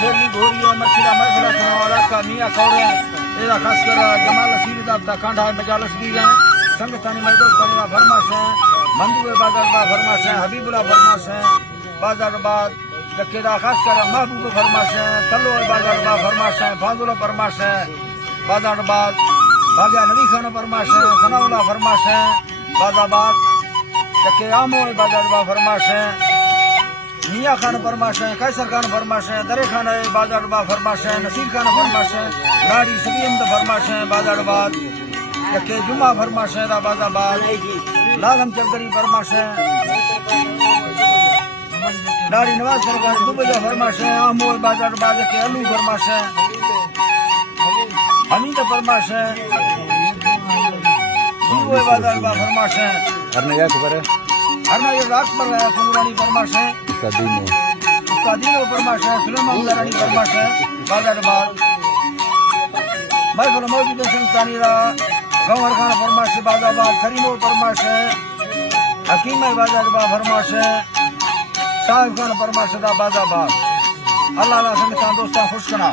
शेरनी घोरी मछला मसला खाना का मियाँ कौरे एदा खासकर जमाल सीरी दा कांडा मजालस दी गए संगतानी मजदूर कनिया फरमाश है मंदू बाजार बा फरमाश है हबीबुल्लाह फरमाश है बाजार बाद जकेदा खासकर महबूब फरमाश है तल्लो बाजार बा फरमाश है फाजुल फरमाश है बाजार बाद भाग्या नबी खान फरमाश है सनाउल्लाह फरमाश है बाजाबाद जके आमो बाजार बा फरमाश है मियाँ खान फरमाश है कैसर खान फरमाश है दरे खान बाजार बा फरमाश है नसीर खान फरमाश है गाड़ी सबियंद फरमाश है बाजारबाद जके जुमा फरमाश है बाजाबाद लालम चौधरी फरमाश है दाढ़ी नवाज फरमाश दुबजा फरमाश है आमो बाजारबाद जके अलू फरमाश है हमीद फरमाश है बाजारबाद फरमाश है करने क्या खबर है हरना ये रात पर है फुंगरानी फरमाश है उसका दीनो फरमाश है सुलेमान रानी फरमाश है बाजारबाद महफिल मौजूद संतानी गंवर खान फरमाश है बाजाबाद करीमो फरमाश है हकीम बाजारबाद फरमाश है साहिब खान फरमाश है बाजाबाद अल्लाह संगतान दोस्तान खुश कना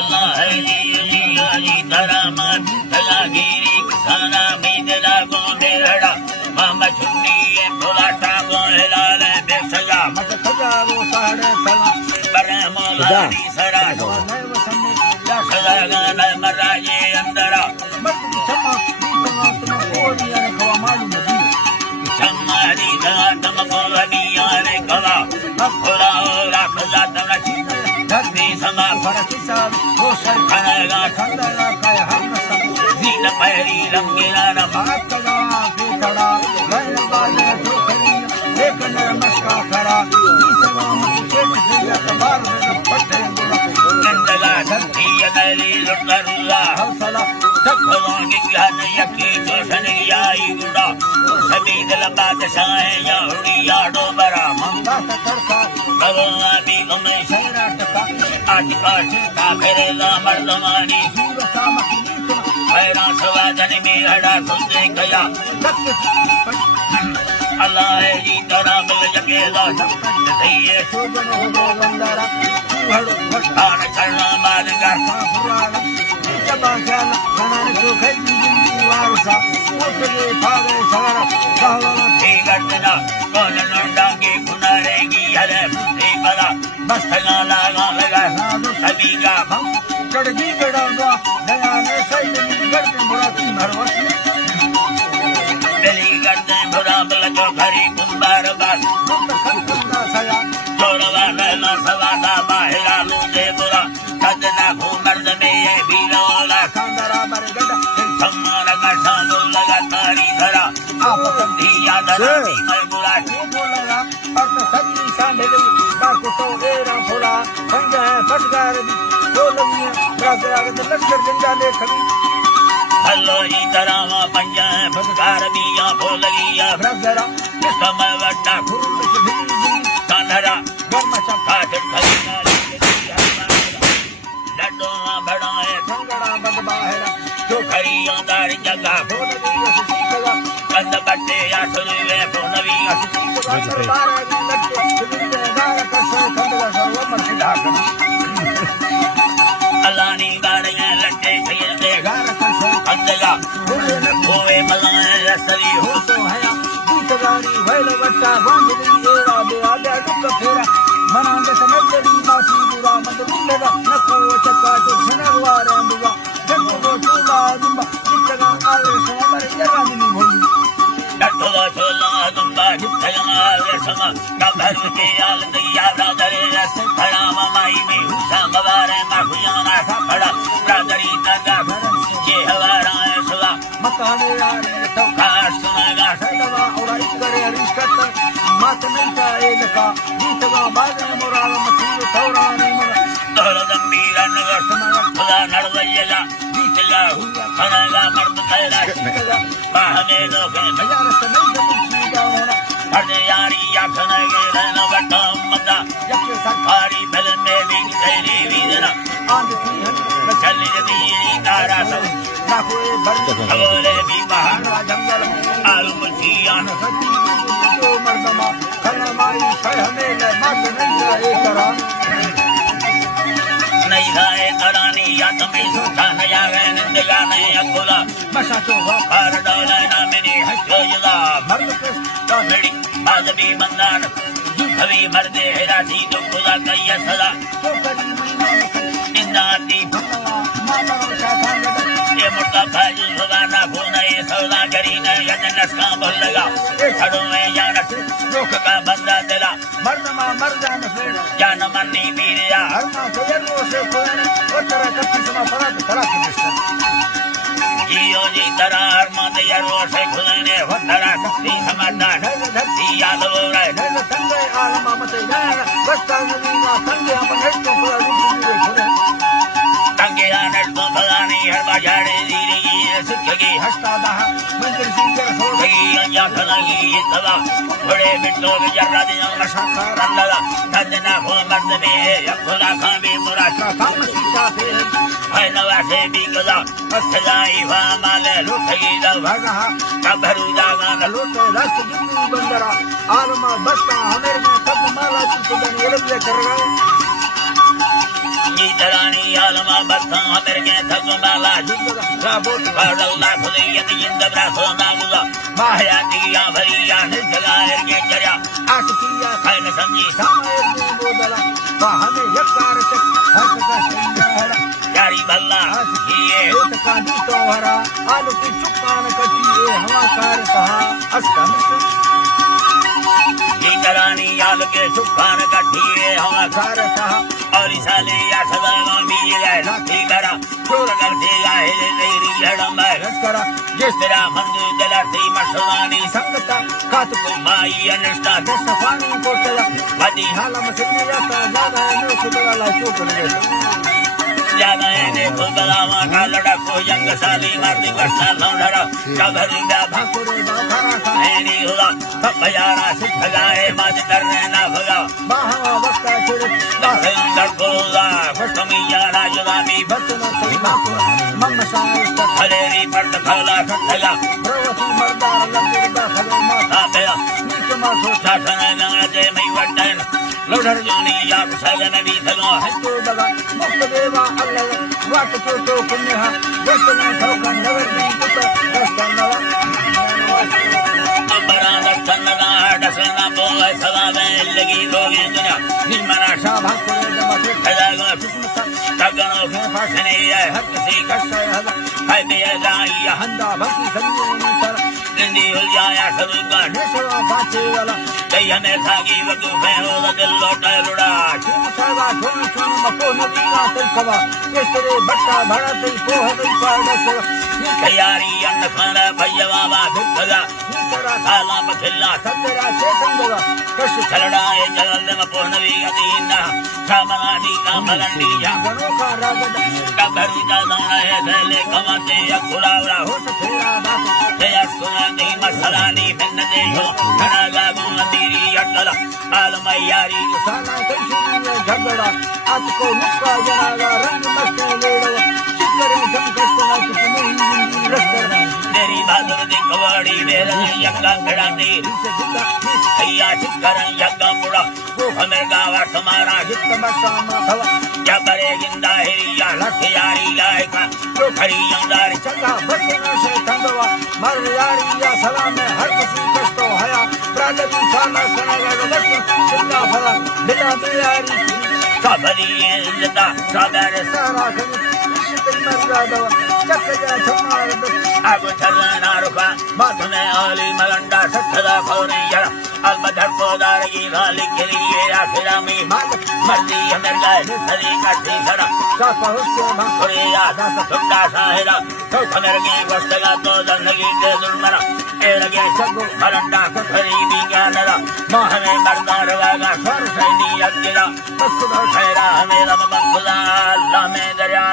Allah hai daraman talagiri sana midla gondera mama chunni bolata golale besaya मत खजा वो साढ़े सला paramolani sara sala maraje andara मत क्षमा तुम कोरिया ने खवा मालूम नहीं chamari da tamagolani are kala khola rakha tamra धरती समा फरकिसा वो सर खनगा खंडला का हम सब जीन पैरी रंगीला बात करा बेखड़ा गैर बाले जो खरी एक नमस्का खरा सलाम चेत दिया तबार में पट्टे नंदला धरती नली लुटरुला हौसला तखलों ज्ञान यकी जोशन याई गुड़ा सभी दिल बादशाह या उड़िया डोबरा ममता तड़का भगवान भी गमे शहरा टका आज का फिरेगा मर्दमानी हैरान सवाजन में हड़ा सुनते गया अल्लाह है जी तोरा मिल जगेगा सही शोभन हो गो गंदारा हड़ो खान करना मारगा जबा जान खाना जो खैदी वारसा ओतले भागे सारा कहवाना ठीक करना कौन नंडांगे खुनारेगी हरे बुद्धि बला बस लगा सभी का चढ़गी गड़ा गया ने सही करके मुराती भरवसी दिली करते बुरा बलजो खरी कुंभार बात खंडा सया छोड़वा रहना सवादा बाहरा लूजे बुरा सजना घूमर्द में ये भीलोला खांदरा मर गड़ा सम्मान का शांदुल लगा तारी धरा आप धिया धरा मैं बुरा बोलेगा और तो सच्ची सांडे बाको तो एरा भोला पंजा है फटकार भी तो लगियां राजा आगे लश्कर जंजाले खड़ी हल्लो ही तरह पंजा है फटकार भी यहाँ बोल गया राजा जिसका मैं वड्डा खुरुल से भिड़ी कांधरा गर्म चंपा खातिर खरीदा लड्डू बड़ा है संगड़ा बदबा है जो खरी अंदर जगह बोल गई सीखला कंद बट्टे या सुनवे बोलवी दरबार में लट्टे बिगड़े गार का सो खंडला सर्व मर्जी ढाकना अलानी गाड़े लट्टे खेलते गार का सो अंदला बोले न होए मलाए रसरी हो तो है दूत गाड़ी भैल बट्टा बांध दी एरा दे आजा दुख फेरा मनांगे समझरी मासी बुरा मत रुलेगा नको चक्का तो छनरवारे बुआ जको को चूला दुम्बा चित्तगा आले से अमर जरानी भोली डटोला चोला दुम्बा जितया रे समा कबर के आल दैया राजरे रस खड़ा माई में हुसा मवारे माखुयाना खड़ा राजरी तगा ये हवारा सुला मताने यारे तो खास सुनेगा सदवा और करे रिश्कत मत नहीं चाहे लका जीतगा बाजे मोराल मसीह थोड़ा नहीं मन तोरा गंभीर नगर खुदा नड़वैया जीतला खनागा मर्द खैरा बाहने लोगे हजार से नहीं जमी होना हर यारी आखने के रहना बटा मदा जब से सारी फिल्म में भी तेरी वीजना आंध की कलिर बीरी तारा सब लाखों बरस खबरे भी पहाड़ जंगल आलू मुठियान जो मर्दमा खनमाई हमें मत नहीं करा नहीं खाए करानी या तुम्हें सुखा न जावे निंदगा नहीं अकुला मशा तो हर डोला ना मेरी हटो युला मर्द तो मेरी बाजबी बंदान कभी मर्दे हेराती तो खुदा कई सदा तो करी इंदाती मानो शासन ये मुर्दा भाजी सुदाना भूना ये सौदा करी न यद नस्का बोल लगा खड़ो में जाना रुख का बंदा दिला मर्दमा मर्दान फिर जान मन्नी पीरिया हर मां सजनो से खोने और तरह कच्ची समा फराक फराक मिस्टर जियो जी तरह अरमान यारो से खुदने हो तरह कस्ती समाधान धरती याद हो रहा है नहीं संगे आलमा मते जाना बस्ता नदीना संगे अपन हेतो पूरा रूप में खोने तंगे आने तो फलानी हर बाजारे दीरी सुखगी हस्ता दहा मंदिर सिंगर हो गई या खलागी तवा बड़े बिट्टो बिजरा दिया मशाखा रंगला धजना हो मर्द में या खुदा खां भी मुरा काम सीता पे है नवा से भी गला असलाई माले लुटगी दवगा कबरू जागा लोटे रात जिंदगी बंदरा आलमा बस्ता हमेर में सब माला की सुगन एलबे कर गए नीतरानी आलमा बस्ता हमेर के थक माला राबोट अल्लाह खुदैयत जिंदगा सोना गुला माहयाती या भरिया निजला के चया आशिकिया खैन समझी सामने बोदला तो हमें यकार तक हर का संहारा यारी भल्ला ये एक का तो हरा आलू की चुकान कटी ये हवा कार कहा अस्कन नीतरानी आल के सुखान कठिए हवा कार कहा और साले या सदा भी ये लाठी करा चोर करते आए तेरी लड़म करा जिस तरह मंदिर दलाती मसलानी संगता खात को माई अनिष्टा सफानी को चला वदी हाला मसले जाता ज्यादा है नो खुदा ला चुप रहे ज्यादा है देखो बलावा का लड़ा को जंग साली मारती वर्षा लौंडरा कबर में भाकुरे बाखरा था मेरी हुआ सब बजारा सिख जाए माज करने ना भगा बाहा वक्ता छिड़ दाहे अंदर कोला फटमिया राजवामी बतना सही बापू मम साइस तक हलेरी पर्द खला खटला प्रवती मर्दार लंबा खले माथा तापया नीच मा सोचा साठने लगा जे मई वटन लोडर जोनी या सगन भी थलो है तो बगा मुक्त देवा अल्लाह वाट तो पुण्य है दस्तन ठोकन नगर नहीं कुत दस्तन नवा बराना चन्ना डसना बोले सदा में लगी रोगे दुनिया निमना शाभा करे जमते खजागो किस्मत तगनो फसने है हर किसी कष्ट है है बेजाई हंदा भक्ति संजोनी तर जिंदगी हो जाया सब का नेसवा बाचे वाला कई हमें थागी वकू फेरो दिल लोटा रुड़ा चिम सागा छोड़ छोड़ मको नदीना तई खवा केसरे बट्टा भड़ा तई पोह तई पाडस तैयारी अन्न खाना भैया बाबा दुखगा तेरा साला बखिला तेरा से संगवा कष्ट छलड़ाए जगल में पोहनवी अदीना सामनानी का मलंडी जा गनो का रागद कबर जाना है थैले कमाते या खुरावरा हो सफेरा दास तेरा सुनानी मसलानी बिन देखो खड़ा गागो नदीरी अटला आलमयारी साला कई शुरू झगड़ा आज को मुक्का जनागा रंग मस्ते लेड़ा चित्तरे संकट ना कुछ नहीं रस्ता तेरी बहादुर दी कवाड़ी बेरा यक्का खड़ाती से जिंदा खैया चिकरन यक्का मुड़ा वो हमें गावा तुम्हारा जित मसा माधवा क्या करे जिंदा हिरिया लठियारी लायका तो खड़ी अंगारी चंगा बसना से ठंडवा मर यारी या सलाम में हर किसी कष्टो हया प्रागति साला करेगा बस जिंदा भला बिना यारी सबरी जिंदा सबरे सारा खनी इश्क मर दवा चक जा छमार अब चलना रुका बात में आली मलंडा सखदा खोरिया अलबदर को दारगी गाली के लिए आखिरा में मर्दी हमें गाय सरी का सड़ा का पहुंच के खोरिया दास सुक्का साहिरा तो हमें के वस्तगा तो जिंदगी के दुर्मरा ए लगे चगो मलंडा खरी भी ज्ञानरा मोह में मरदार वागा स्वर सैनी अकेला बस खुदा खैरा हमें रब खुदा अल्लाह में दरिया